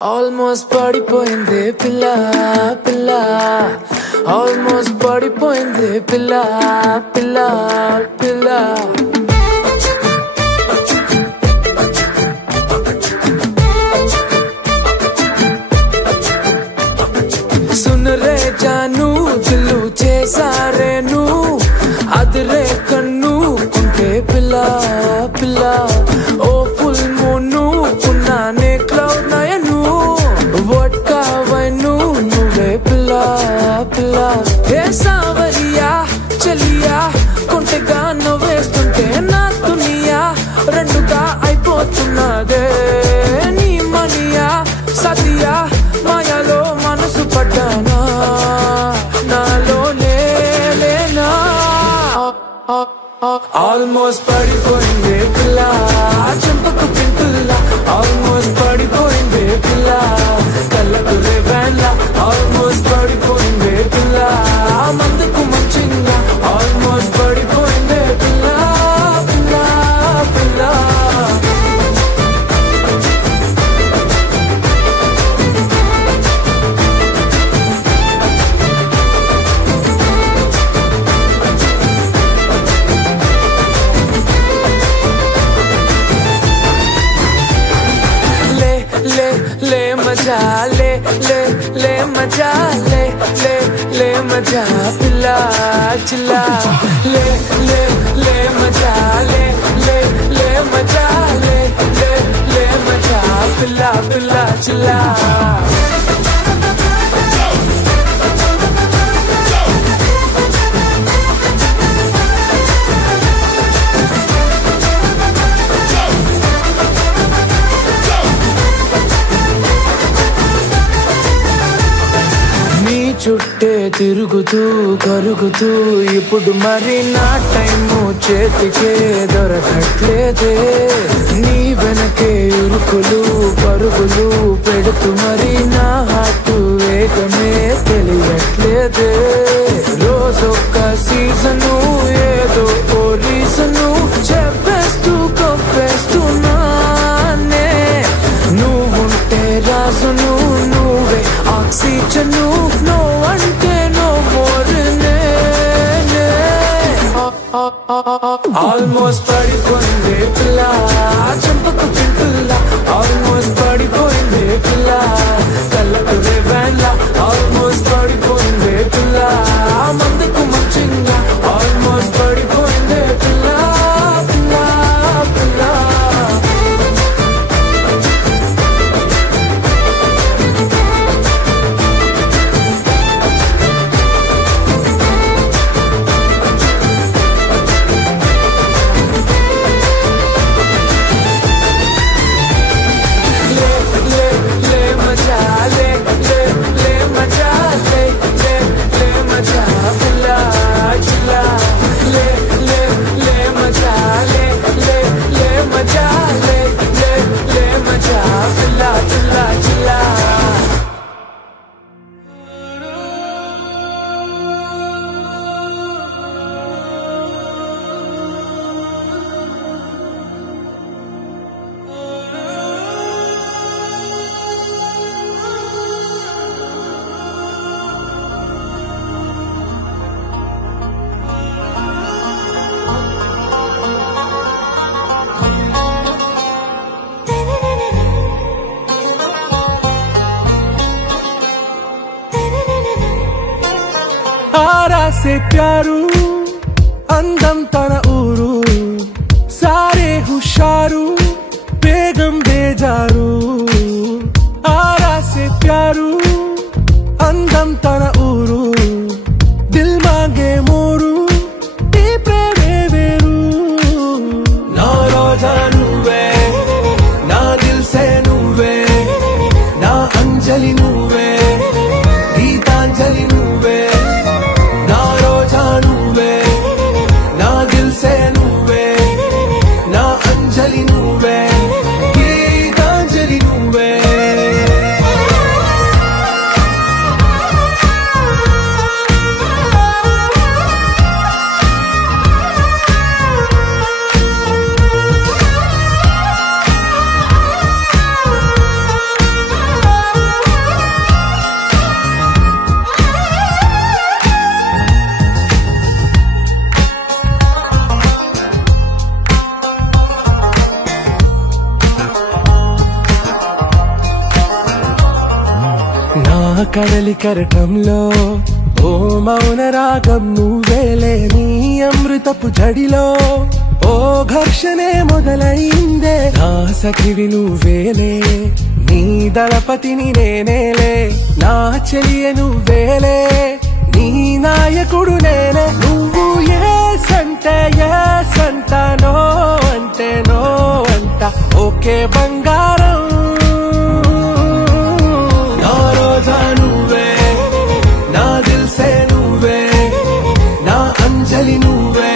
Almost పడిపోయింది పిల్ల పిల్ల Almost పడిపోయింది పిల్ల పిల్ల పిల్ల सुन रे जानू दिलू చేసారే నువ్వు అదిరే కన్ను కుంటే పిల్ల పిల్ల ఓ ఫుల్ మూను పున్నానే క్లౌడ్ నయను వడ్కా వైను నువ్వే పిల్ల పిల్ల ఏ సావరియా చలియా కుంటగా నవ్వేస్తుంటే నా దునియా రెండుగా అయిపోతున్నదే నీ మనియా సతియా మాయలో మనసు పడ్డానా నాలో లేనా Almost పడిపోయింది పిల్ల చెంపకు పింపుల్ల Almost పడిపోయింది పిల్ల కళ్ళకు రేవెల్ల Almost పడిపోయింది పిల్ల మందుకు మంచిల్ల Almost పడిపోయింది పిల్ల పిల్ల పిల్ల ले मजा ले मजा ले मजा पिला चिल्ला ले मजा ले मजा ले मजा पिला पिला चिल्ला చుట్టే తిరుగుతూ కరుగుతూ ఇప్పుడు మరి నా టైము చేతికే దొరకట్లేదే నీ వెనకే ఉరుకులు పరుగులు పెడుతూ మరి నా హార్ట్ వేగమే తెలియట్లేదే రోజొక్క సీజను ఏదో ఓ రీజను చెప్పేస్తూ కొప్పేస్తున్నానే నువ్వుంటే రాజును నువ్వే ఆక్సిజను నో అంటే నో మోర్ Almost పడిపోయింది పిల్ల చెంపకు పింపుల్ల Almost పడిపోయింది పిల్ల కళ్ళకు రేవెల్ల Almost పడిపోయింది పిల్ల మందుకు మంచిల్ల Almost పడిపోయింది పిల్ల పిల్ల పిల్ల से प्यारू अंदम तन ऊरू सारे हुशारू बेगम बेजारू आरा से प्यारू अंदम तन ऊरू दिल मांगे मोरू नी प्रेमे वेरू ना रोजा नुवे ना दिल से नुवे ना अंजलि नुवे गीतांजलि नुवे ना दिल से नुवे ना अंजलि नुवे गीतांजलि नुवे కడలి కరటంలో ఓ మౌన రాగం నువ్వేలే నీ అమృతపు జడిలో ఓ ఘర్షణే మొదలైందే నా సఖివి నువ్వేలే నీ దళపతిని నేనేలే నా చెలియ నువ్వేలే నీ నాయకుడు నేనే నువ్వు ఏ సంట నో అంటే నో అంట ఓకే బంగారం నా రోజా నువ్వే నా దిల్సే నువ్వే నా అంజలి నువ్వే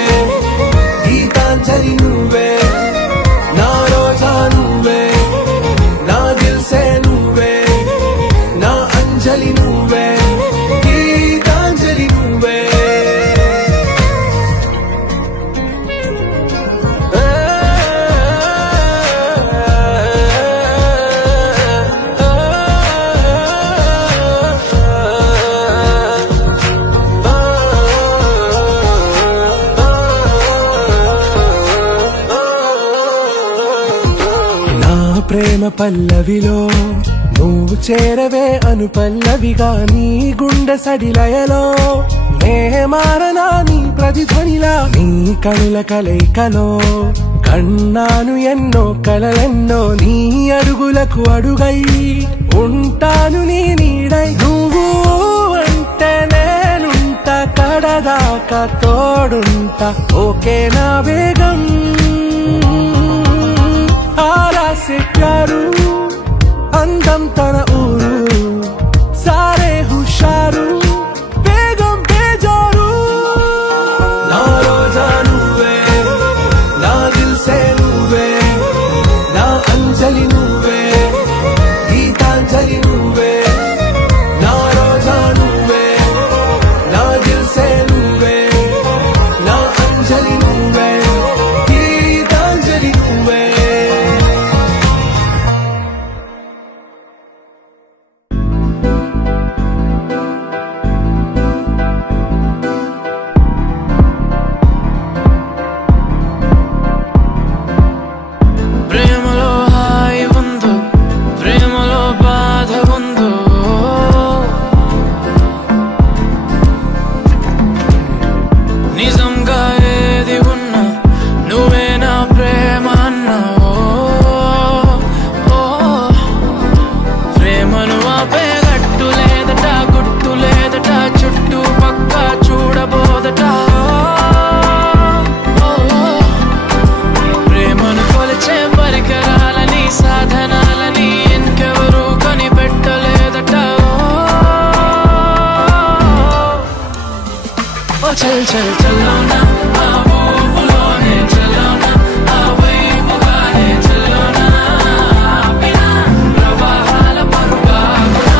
గీతాంజలి నువ్వే నా రోజా నువ్వే నా దిల్సే నువ్వే నా అంజలి నువ్వే గీతాంజలి నువ్వే ప్రేమ పల్లవిలో నువ్వు చేరవే అను పల్లవిగా నీ గుండె సడిలయలో నే మారనా నీ ప్రతిధ్వనిలా నీ కనుల కలయికలో కన్నాను ఎన్నో కలలెన్నో నీ అడుగులకు అడుగై ఉంటాను నీ నీడై నువ్వు అంటే నేనుంట కడదాకా తోడుంటా ఓకే నా వేగం आरा से प्यारू अंदम तन ऊरू सारे हुशारू बेगम बेजारू ना रोजा नुवे ना दिल से नुवे ना अंजलि नुवे गीतांजलि नुवे ना रोजा नुवे ना दिल से नुवे ना अंजलि नुवे गीतांजलि नुवे चल चल चलो ना ఊపులోనే చలో నా ఆ వైపుగానే చలో నా బినా ప్రవాహాల పరుగాగునా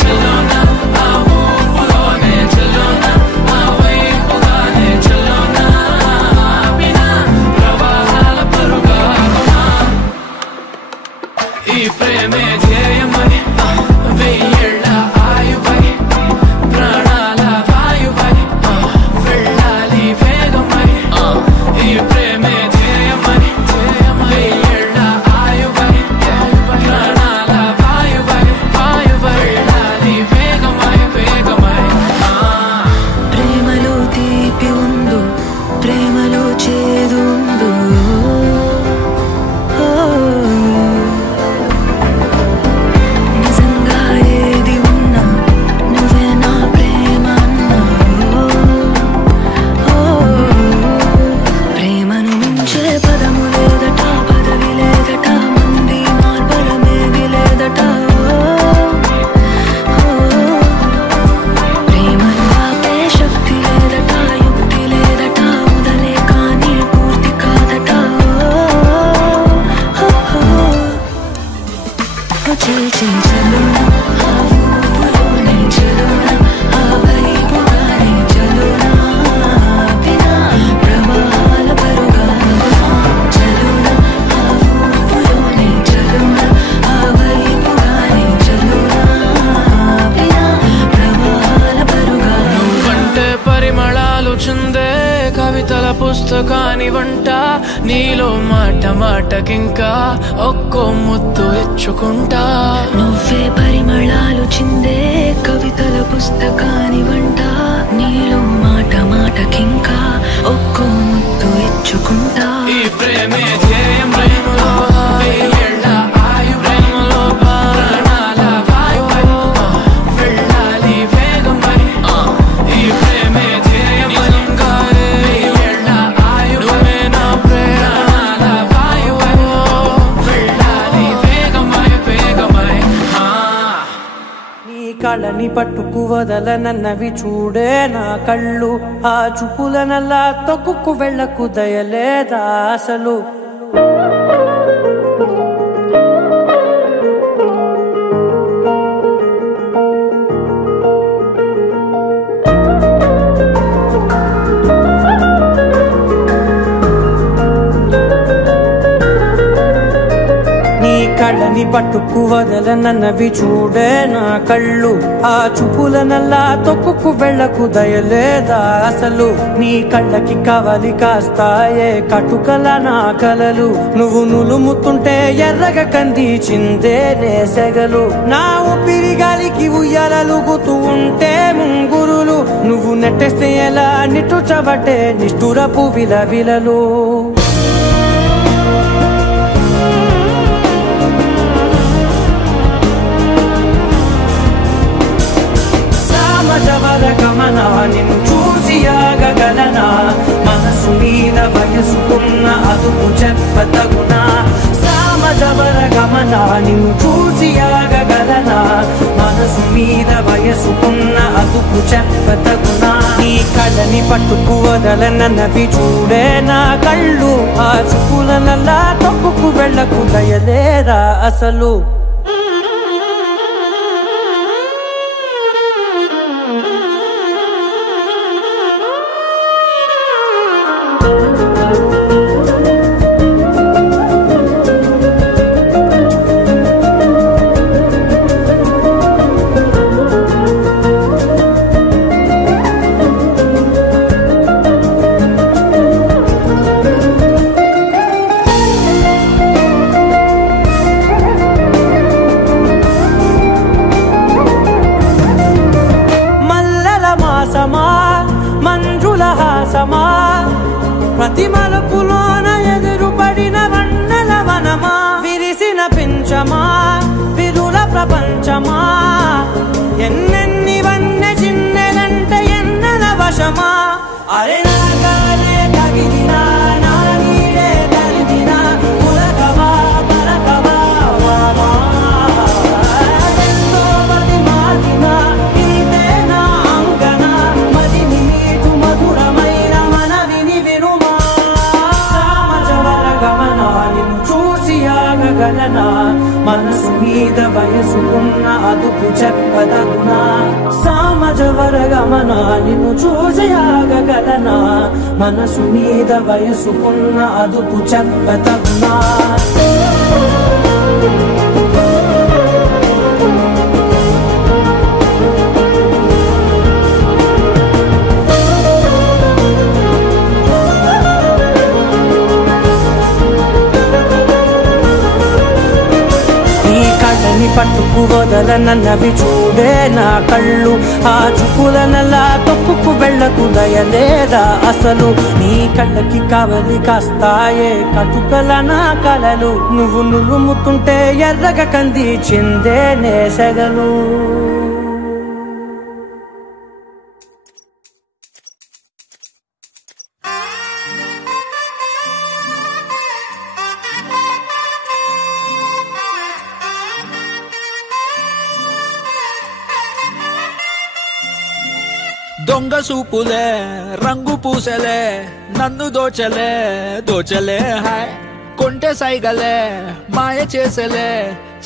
చలో నా ఆ ఊపులోనే చలో నా ఆ వైపుగానే చలో నా బినా ప్రవాహాల పరుగాగునా ఈ ప్రేమే ధ్యేయమై వెయ్యేళ్ళ ఆయువై ప్రాణాల వాయువై వెళ్ళాలి వేగమై ఈ ప్రేమే ధ్యేయమై వెయ్యేళ్ళ ఆయువై ప్రాణాల వాయువై వెళ్ళాలి వేగమై వేగమై ప్రేమలో తీపి ఉందో ప్రేమలో చేదు ఉందో నిజంగా ఏది ఉన్నా నువ్వే నా ప్రేమ అన్నావు ప్రేమను మించే పదము లేదట పదవి లేదట మంది మార్బలమేవి లేదట ప్రేమను ఆపే శక్తి లేదట యుక్తి లేదట మొదలే కానీ పూర్తి కాదట చల్ చల్ చలో నా ఆ ఊపులోనే చలో నా ఆ వైపుగానే చలో నా బినా ప్రవాహాల పరుగాగునా చలో నా ఆ ఊపులోనే చలో నా ఆ వైపుగానే చలో నా బినా ప్రవాహాల పరుగాగునా నువ్వంటే పరిమళాలు చుందే కవితల పుస్తకాని వంట నీలో మాట మాటకింకా ఒక్కో ముద్దు ఇచ్చుకుంటా నువ్వే పరిమళాలు చిందే పుస్తకాని వంట నీలో మాట మాటకింకా ఒక్కో ముద్దు ఇచ్చుకుంటా ఈ ప్రేమే ధ్యేయం ప్రేమలో వెయ్యేళ్ళ ఆయు ప్రేమలో ప్రాణాల వాయువై వెళ్ళాలి వేగమై ఈ ప్రేమే ధ్యేయం వెయ్యేళ్ళ ఆయువై నా ప్రాణాల వాయువై వెళ్ళాలి వేగమై వేగమై నీ కళ్ళని పట్టుకు వదలనన్నవి చూడే నా కళ్ళు ఆ చూపులనల్లా తొక్కుకు వెళ్ళకు దయలేదా అసలు కళ్ళని పట్టుకు వదలనన్నవి చూడే నా కళ్ళు ఆ చూపులనల్లా తొక్కుకు వెళ్ళకు దయలేదా అసలు నీ కళ్ళకి కవలి కాస్తాయే కటుకల నా కలలు నువ్వు నులుముతుంటే ఎర్రగ కందిచిందే నేసెగలు నా ఊపిరి గాలికి ఉయ్యాలలుగుతూ ఉంటే ముంగురులు నువ్వు నెట్టేస్తే ఎలా నిట్టుచబట్టే నిష్ఠురపు విలవిలలు గమనా నిన్ను చూసి ఆగగలనా మనసు మీద వయసుకున్న అదుపు చెప్పతగునా సామజవర గమనా నిన్ను చూసి ఆగగలనా మనసు మీద వయసుకున్న అదుపు చెప్పతగునా నీ కళ్ళని పట్టుకు వదలనన్నవి చూడే నా కళ్ళు ఆ చూపులనల్లా తొక్కుకు వెళ్ళకు దయలేరా అసలు మంజుల హాసమా ప్రతి మలుపులోన ఎదురుపడిన వన్నెల వనమా విరిసిన పించమా విరుల ప్రపంచమా ఎన్నెన్ని వన్నె చిన్నెలంటే ఎన్నెల వశమా అరే నాగాలే తగిలినా నా నీడే తరిమినా పులకవా పలకవా వామా ఎంతో మతి మాటినా ఇంతే నా అంగన మదిని నీటు మధురమైన మనవిని వినుమా సామజవర గమనా నిన్ను చూసి ఆగగలనా మనసు మీద వయసుకున్న అదుపు చెప్పదగునా సామజవర గమనా నిన్ను చూసి ఆగగలనా మనసు మీద వయసుకున్న అదుపు చెప్పదగునా పట్టుకు వదలనన్నవి చూడే నా కళ్ళు ఆ చూపులనల్లా తొక్కుకు వెళ్ళకు దయలేదా అసలు నీ కళ్ళకి కవలి కాస్తాయే కటుకల నా కలలు నువ్వు నులుముతుంటే ఎర్రగ కందిచిందే నేసెగలు దొంగ సూపులే రంగు పూసలే నన్ను దోచలే దోచలే హాయ్ కొంటె సైగలే మాయ చేసలే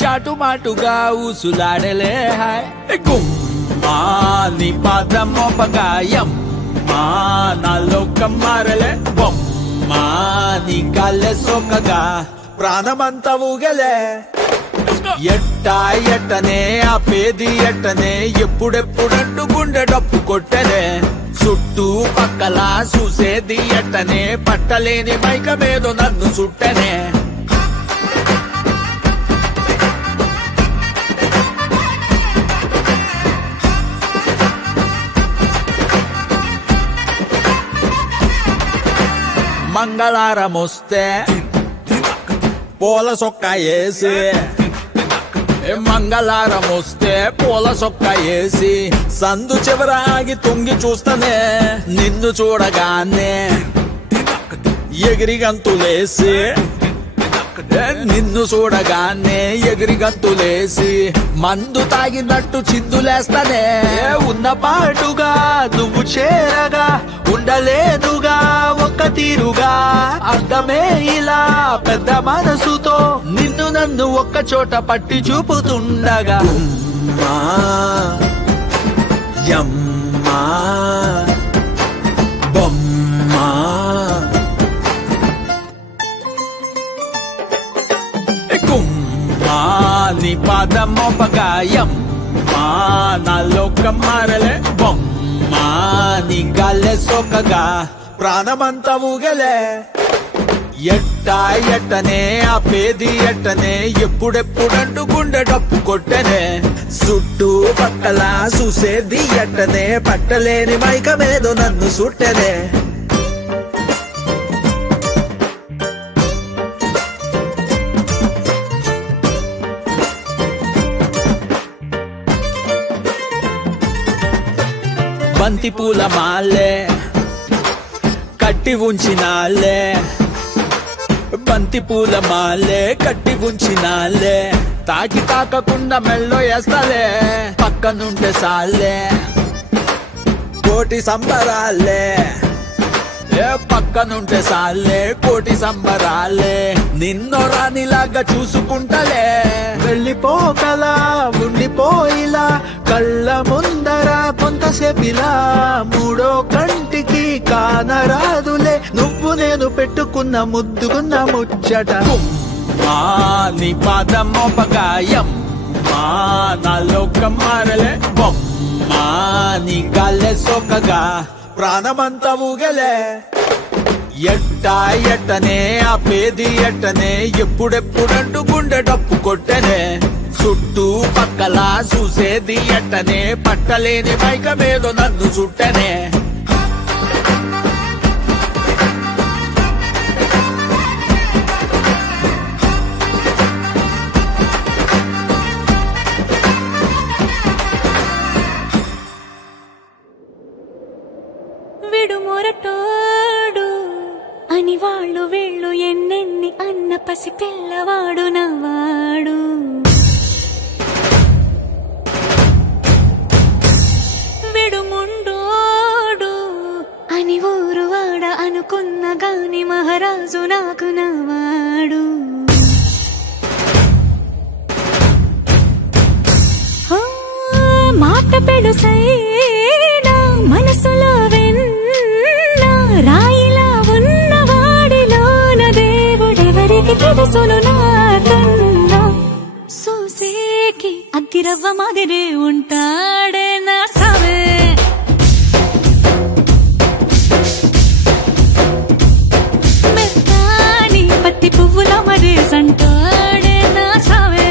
చాటుమాటుగా ఊసులాడలే హాయ్ గుమ్మా నీ పాదం మోపగాయం మా నాలో కమ్మారలే బొమ్మా నీ కాళ్ళే సోకగా ప్రాణమంతా ఊగలే ఎట్టా ఎట్టనే ఆ పేది ఎట్టనే ఎప్పుడెప్పుడంటూ గుండె డప్పు కొట్టనే చుట్టూ పక్కల చూసేది ఎట్టనే పట్టలేని మైకమేదో నన్ను చుట్టనే మంగళారమొస్తే పూల సొక్క వేసి మంగళారమొస్తే పూల సొక్క వేసి సందు చివరాగి తొంగి చూస్తానే నిన్ను చూడగానే ఎగిరి గంతులేసి నిన్ను చూడగానే ఎగిరి గంతులేసి మందు తాగినట్టు చిందులేస్తానే ఉన్న పాటుగా నువ్వు చేరగా ఉండలేదుగా ఒక్క తీరుగా అర్థమే ఇలా పెద్ద మనసుతో నిన్ను నన్ను ఒక్క చోట పట్టి చూపుతుండగా యమ్మా బొమ్మా నీ పాదమోపగాయం నాలోక మారలే బొమ్మా నీ గాలే సోకగా ప్రాణమంతా ఊగలే ఎట్టనే ఆపేది ఎట్టనే ఎప్పుడెప్పుడంటూ గుండె డప్పు కొట్టనే చుట్టూ పక్కల చూసేది ఎట్టనే పట్టలేని మైకమేదో నన్ను సుట్టనే బంతి పూల మాలే కట్టి ఉంచినాలే బంతి పూల మాలే కట్టి ఉంచినాలే తాకి తాకకుండా మెల్లో వేస్తాలే పక్కనుంటే సాలే కోటి సంబరాలే పక్కనుంటే సాలే కోటి సంబరాలే నిన్నో రానిలాగా చూసుకుంటలే వెళ్ళిపోకలా ఉండిపోయిలా కళ్ళ ముందర కొంతసేపిలా మూడో కంటికి కానరాదులే నువ్వు నేను పెట్టుకున్న ముద్దుకున్న ముచ్చట నీ పాదమోపగాయం నాలోక మారలే బొమ్మా నీ గాలే సోకగా ప్రాణమంతా ఊగలే ఎట్టనే ఆపేది ఎట్టనే ఎప్పుడెప్పుడంటూ గుండె డప్పు కొట్టనే చుట్టూ పక్కల చూసేది ఎట్టనే పట్టలేని మైకమేదో నన్ను చుట్టనే విడుమొరటోడు అని వాళ్ళు వీళ్ళు ఎన్నెన్ని అన్న పసి పిల్లవాడు నవ్వాడు విడుముండోడు అని ఊరు వాడ అనుకున్న గాని మహారాజు నాకు నవ్వాడు మాట పెడుసైనా మనసులో రాయిలా ఉన్నవాడిలోన దేవుడెవరికి తెలుసును నాకన్నా సూసేకి అగ్గిరవ్వ మాదిరి ఉంటాడే నా సవే మెత్తాని పత్తి పువ్వుల మరి సంటాడే నా సవే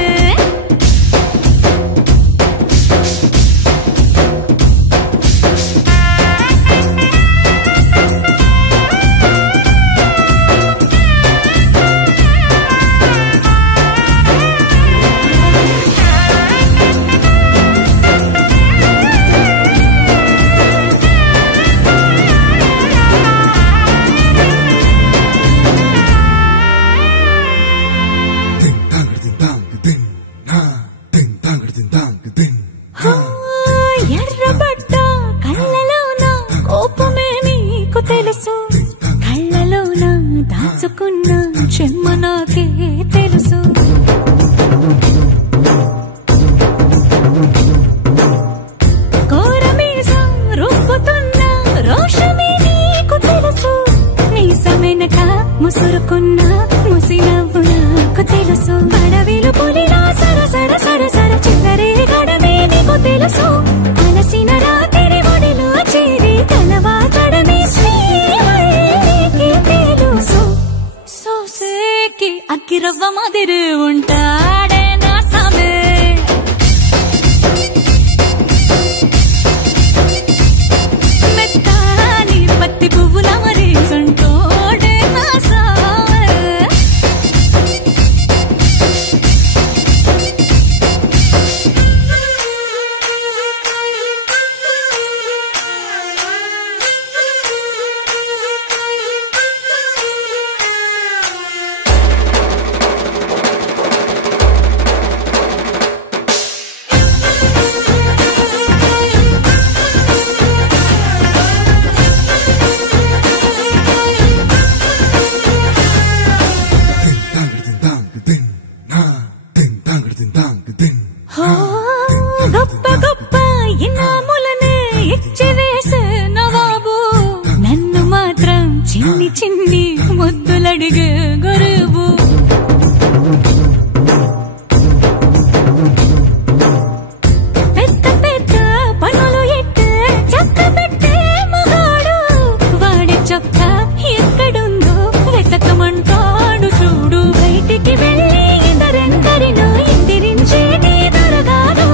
గొప్ప గొప్ప ఇనాములనే ఇచ్చి వేసే నవాబు నన్ను మాత్రం చిన్ని చిన్ని ముద్దులడిగే గరీబు పెద్ద పెద్ద పనులు ఎట్టే చక్క పెట్టే మగాడు వాడి చొక్క ఎక్కడుందో వెతకమంటాడు చూడు బయటికి వెళ్ళి ఇద్దరెందరినో ఎదిరించేటి దొరగాను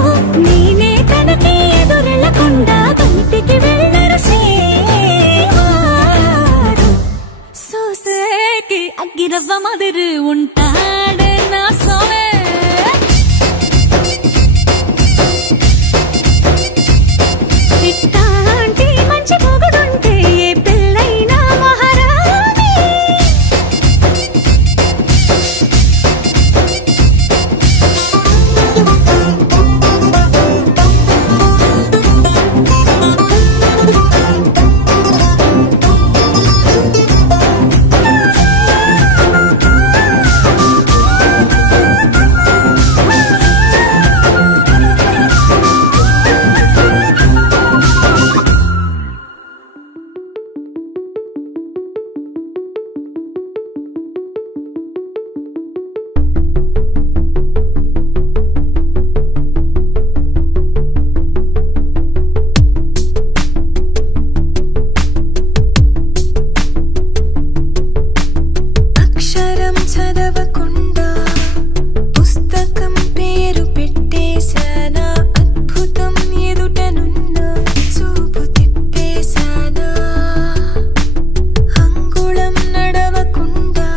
నేనే తనకి ఎదురెళ్ళకుండా బయటికి వెళ్ళరు శ్రీవారు సోసేకి అగ్గిరవ్వ మదిరి ఉంటాడే నా సోమే ఇట్టాంటి మంచి పొగుడుంటే ఏ పిల్లైనా మహారాణి అక్షరం చదవకుండా పుస్తకం పేరు పెట్టేశానా అద్భుతం ఎదుటనున్న చూపు తిప్పేశానా అంగుళం నడవకుండా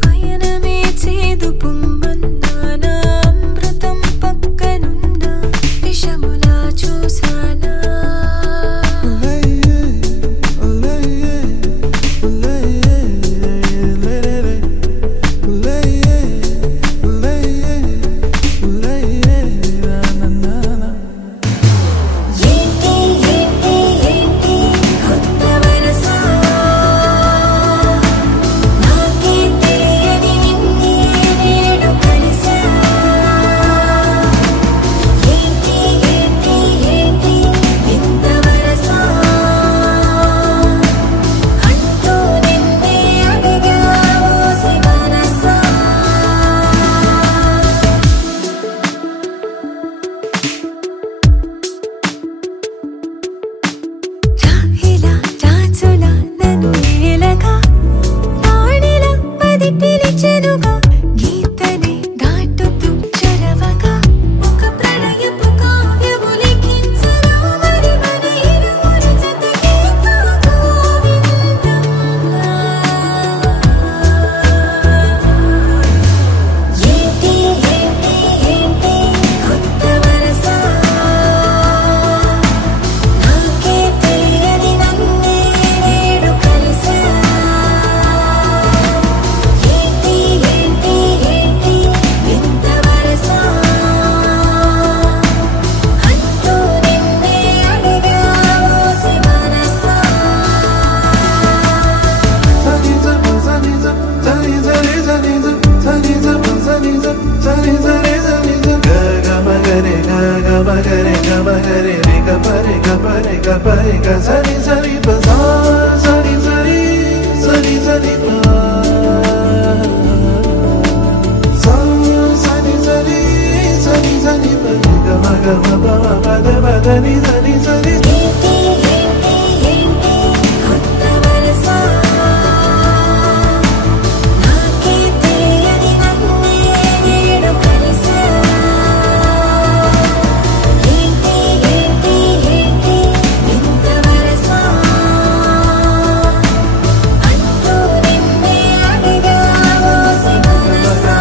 పయనమే చేదు పొమ్మన్నానా అమృతం పక్కనున్న విషములా చూసానా ఏంటి ఏంటి ఏంటి కొత్త వరస నాకే తెలియని నిన్నే నేడు కలిసా ఏంటి ఏంటి ఏంటి ఇంత వరస అంటూ నిన్నే అడిగా ఓసి మనసా రాహిలా రాజులా నన్ను ఏలగా రాణిలా పది పిలిచెనుగా గీతనే దాటుతూ చరవగా ఒక ప్రణయపు కావ్యము లిఖించరా మరి మన ఇరువురి జతకే గోవిందం ఏంటి ఏంటి ఏంటి కొత్త వరస నాకే తెలియని నన్నే నేడు కలిసా ఏంటి ఏంటి ఏంటి ఇంత వరస అంటూ నిన్నే అడిగా ఓసి మనసా ఏంటి ఏంటి ఏంటి కొత్త వరస నాకే తెలియని నన్నే నేడు కలిసా ఏంటి ఏంటి ఏంటి ఇంత వరస అంటూ నిన్నే అడిగా ఓసి మనసా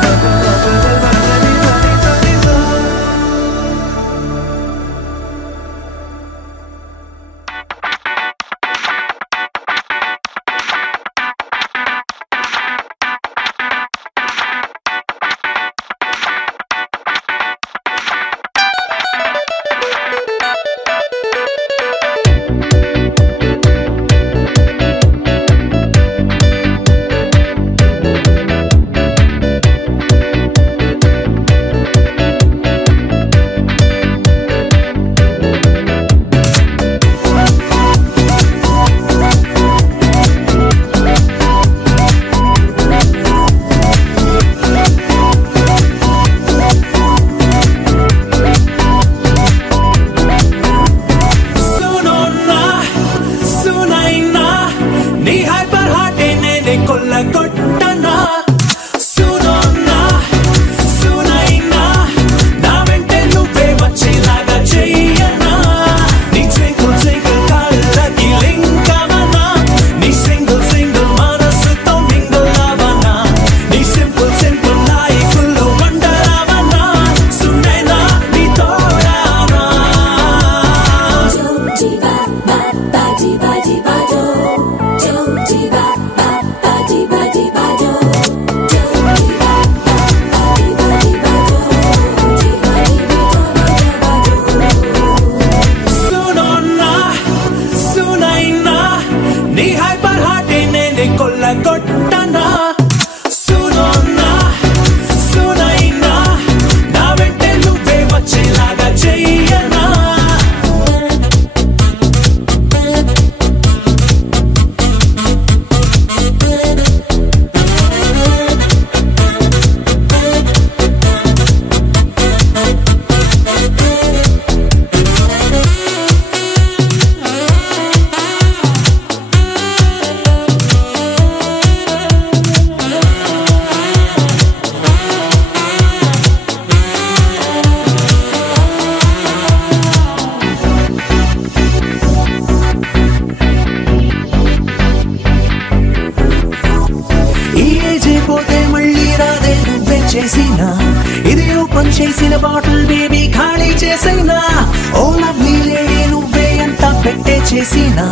చేసినా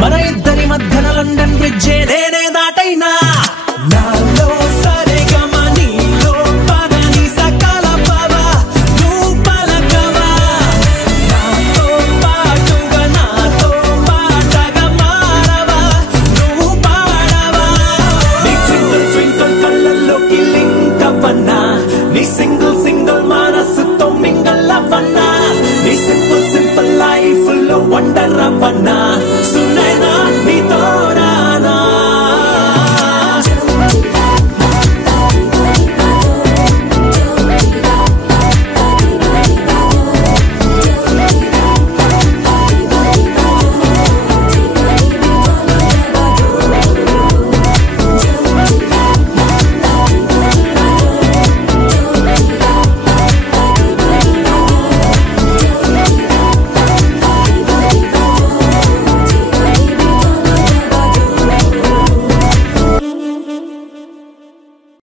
మన ఇద్దరి మధ్యన లండన్ బ్రిడ్జే నేనే దాటైనా నాలో సరిగమ నీలో పదని సకల పవ నువ్వు పలకవా నాతో పాటుగా నాతో పాటగా మారవా నువ్వు పాడవా నీ ట్వింకిల్ ట్వింకిల్ కళ్ళల్లోకి లింక్ అవ్వన్నా నీ సింగిల్ సింగిల్ మనసుతో మింగల్ అవ్వన్నా నీ సింపుల్ సింపుల్ లైఫ్ లో వండర్ అవ్వన్నా